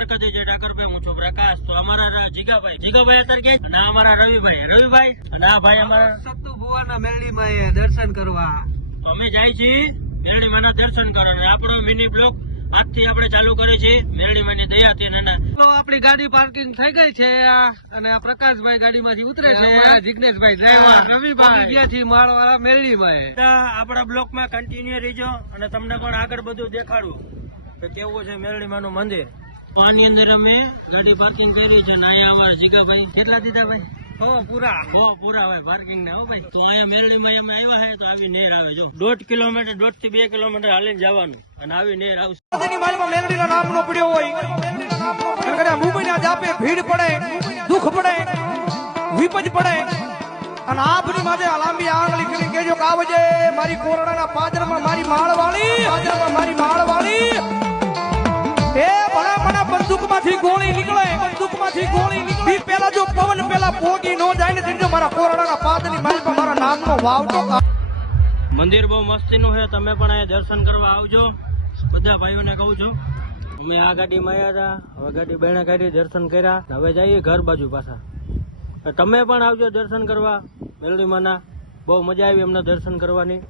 દ્વારકાથી જે ઠાકરભાઈ હું છું પ્રકાશ. તો અમારા જીગાભાઈ અત્યારે ક્યાં છે? અને અમારા રવિભાઈ અને આ ભાઈ અમારા સત્તુ ભુવાના મેરડીમાં દર્શન કરવા અમે જાય છીએ મેરડી માના દર્શન કરવા. અને આપણો મિની બ્લોગ આજથી આપણે ચાલુ કરે છે મેરડી માની દયાથી. નાના તો આપણી ગાડી પાર્કિંગ થઈ ગઈ છે અને આ પ્રકાશભાઈ ગાડીમાંથી ઉતરે છે. જિગ્નેશભાઈ ડ્રાઈવર, રવિભાઈ ત્યાંથી માળવાળા મેરડીમાં. આપણા બ્લોક માં કન્ટિન્યુ રહીજો અને તમને પણ આગળ બધું દેખાડું કે કેવું છે મેરડી માનું મંદિર. આની અંદર અમે ગાડી પાર્કિંગ કરી છે. અહીંયા અમારા જીગાભાઈ કેટલા દીધા ભાઈ? પૂરા હોય પાર્કિંગ ને. હો ભાઈ, તો અહીંયા મેરડી માં અમે આવ્યા છે તો આવી નેર આવે. જો 1.5 કિલોમીટર 1.5 થી 2 કિલોમીટર હાલીને જવાનું અને આવી નેર આવશે. મેરડીના નામનો પડ્યો હોય મુંબઈના જાપે ભીડ પડે, દુઃખ પડે, વિપજ પડે અને આપની માથે લાંબી આંગળી કરી કેજો કે આવજે મારી કોરડાના પાદરમાં મારી માળવાળી એ ભલા મને બંદૂકમાંથી ગોળી નીકળે પેલા જો પવન પેલા પોગી નો જાય ને જો મારા કોરડાના પાદરની મારી પર મારા નામનો વાવટો. મંદિર બહુ મસ્તીનું છે. તમે પણ અહીંયા દર્શન કરવા આવજો. બધા ભાઈઓને કહું છું. અમે આ ગાડીમાં આવ્યા હતા, હવે ગાડી બેણે કાઢી દર્શન કર્યા. હવે જઈએ ઘર બાજુ પાછા. તમે પણ આવજો દર્શન કરવા મેરડીમાંના. બહુ મજા આવી એમના દર્શન કરવાની.